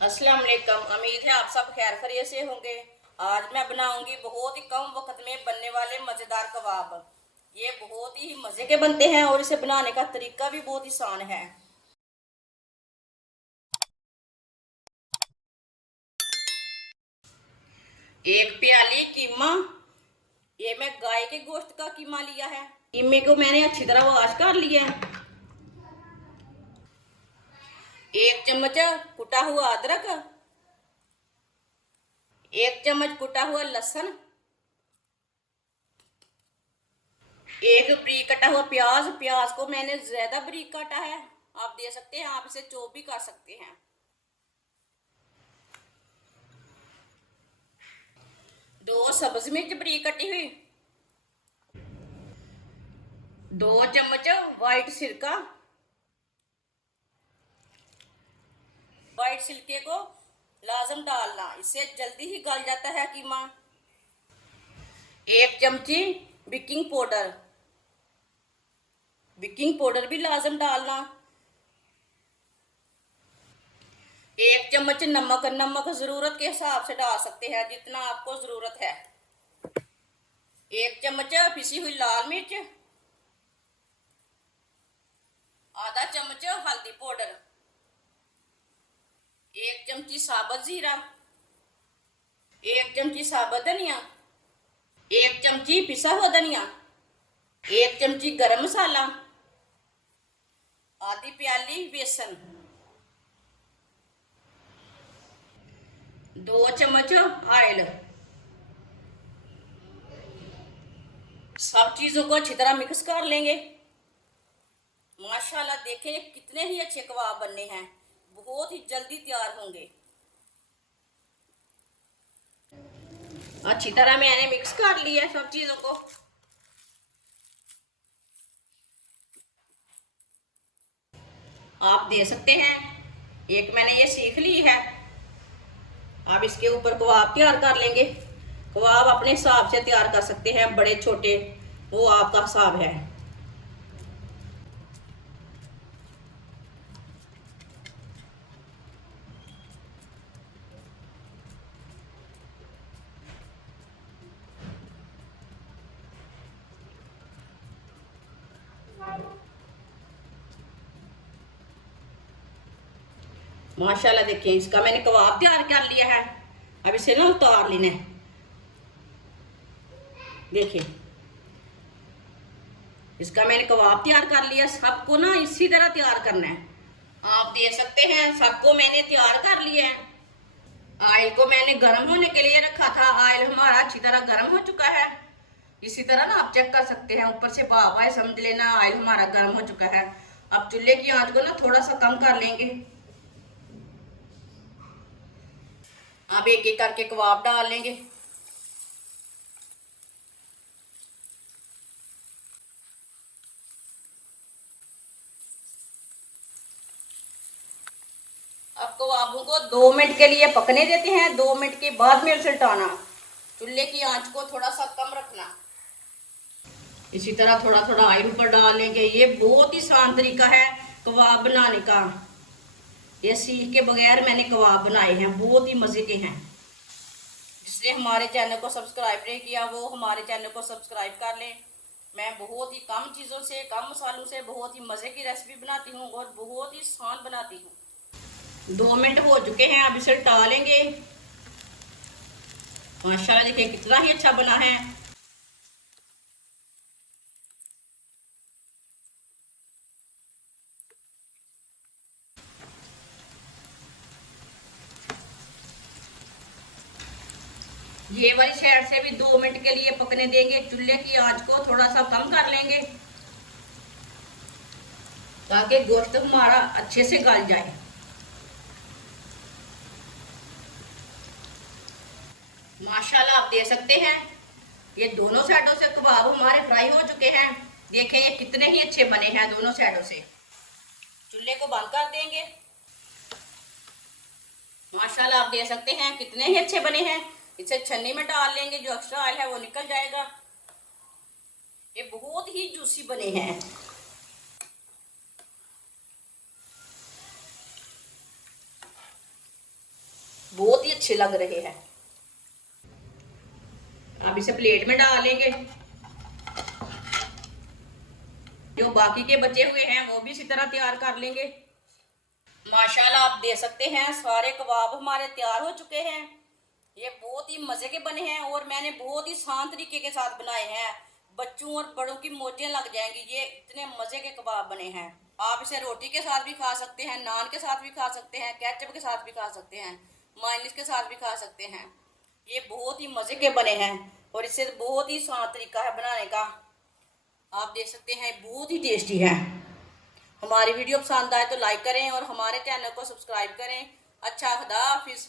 अस्सलाम वालेकुम। उम्मीद है आप सब खैर खैरियत से होंगे। आज मैं बनाऊंगी बहुत ही कम वक्त में बनने वाले मज़ेदार कबाब। ये बहुत ही मज़े के बनते हैं और इसे बनाने का तरीका भी बहुत आसान है। एक प्याली कीमा। ये मैं गाय के गोश्त का कीमा लिया है। कीमे को मैंने अच्छी तरह वॉश कर लिया है। एक चम्मच कुटा हुआ अदरक, एक चम्मच कुटा हुआ लहसुन, एक बारीक कटा हुआ प्याज। प्याज को मैंने ज्यादा बारीक काटा है, आप दे सकते हैं, आप इसे चॉप भी कर सकते हैं। दो सब्ज मिर्च बारीक कटी हुई, दो चम्मच वाइट सिरका। वाइट सिरके को लाजम डालना, इससे जल्दी ही गल जाता है कीमा। एक चमची बेकिंग पाउडर, बेकिंग पाउडर भी लाजम डालना। एक चम्मच नमक। नमक जरूरत के हिसाब से डाल सकते हैं, जितना आपको जरूरत है। एक चम्मच पिसी हुई लाल मिर्च, आधा चम्मच हल्दी पाउडर, एक चमची साबुत जीरा, एक चमची साबुत धनिया, एक चमची पिसा हुआ धनिया, एक चमची गरम मसाला, आधी प्याली बेसन, 2 चम्मच ऑयल। सब चीजों को अच्छी तरह मिक्स कर लेंगे। माशाल्लाह देखें कितने ही अच्छे कबाब बनने हैं, बहुत ही जल्दी तैयार होंगे। अच्छी तरह मैंने मिक्स कर लिया है सब चीजों को। आप दे सकते हैं, एक मैंने ये सीख ली है। अब इसके ऊपर कबाब तैयार कर लेंगे। कबाब अपने हिसाब से तैयार कर सकते हैं, बड़े छोटे, वो आपका हिसाब है। माशाल्लाह देखिए, इसका मैंने कबाब तैयार कर लिया है। अब इसे ना उतार लेना है। देखिए, इसका मैंने कबाब तैयार कर लिया। सबको ना इसी तरह तैयार करना है। आप दे सकते हैं, सबको मैंने तैयार कर लिया है। ऑयल को मैंने गर्म होने के लिए रखा था। ऑयल हमारा अच्छी तरह गर्म हो चुका है। इसी तरह ना आप चेक कर सकते हैं, ऊपर से भाप आए समझ लेना ऑयल हमारा गर्म हो चुका है। अब चूल्हे की आंच को ना थोड़ा सा कम कर लेंगे। अब एक एक करके कबाब डाल लेंगे। अब कबाबों को 2 मिनट के लिए पकने देते हैं। 2 मिनट के बाद में उसे उल्टाना। चूल्हे की आंच को थोड़ा सा कम रखना। इसी तरह थोड़ा थोड़ा ऑयल ऊपर डाल लेंगे। ये बहुत ही आसान तरीका है कबाब बनाने का। ये सीख के बगैर मैंने कबाब बनाए हैं, बहुत ही मजे के हैं। जिसने हमारे चैनल को सब्सक्राइब नहीं किया वो हमारे चैनल को सब्सक्राइब कर लें। मैं बहुत ही कम चीज़ों से, कम मसालों से बहुत ही मज़े की रेसिपी बनाती हूँ और बहुत ही आसान बनाती हूँ। 2 मिनट हो चुके हैं, अब इसे डालेंगे। माशाल्लाह देखिए कितना ही अच्छा बना है। ये वाली साइड से भी 2 मिनट के लिए पकने देंगे। चूल्हे की आंच को थोड़ा सा कम कर लेंगे ताकि गोश्त हमारा अच्छे से गल जाए। माशाल्लाह आप दे सकते हैं, ये दोनों साइडों से कबाब हमारे फ्राई हो चुके हैं। देखें ये कितने ही अच्छे बने हैं दोनों साइडों से। चूल्हे को बंद कर देंगे। माशाल्लाह आप दे सकते हैं कितने ही अच्छे बने हैं। इसे छन्नी में डाल लेंगे, जो एक्स्ट्रा ऑयल है वो निकल जाएगा। ये बहुत ही जूसी बने हैं। बहुत ही अच्छे लग रहे हैं। अब इसे प्लेट में डाल लेंगे। जो बाकी के बचे हुए हैं वो भी इसी तरह तैयार कर लेंगे। माशाल्लाह आप देख सकते हैं सारे कबाब हमारे तैयार हो चुके हैं। ये बहुत ही मजे के बने हैं और मैंने बहुत ही आसान तरीके के साथ बनाए हैं। बच्चों और बड़ों की मौजें लग जाएंगी, ये इतने मजे के कबाब बने हैं। आप इसे रोटी के साथ भी खा सकते हैं, नान के साथ भी खा सकते हैं, केचप के साथ भी खा सकते हैं, मायोनीज के साथ भी खा सकते हैं। ये बहुत ही मजे के बने हैं और इससे बहुत ही आसान तरीका है बनाने का। आप देख सकते हैं बहुत ही टेस्टी है। हमारी वीडियो पसंद आए तो लाइक करें और हमारे चैनल को सब्सक्राइब करें। अच्छा, खुदा हाफिज।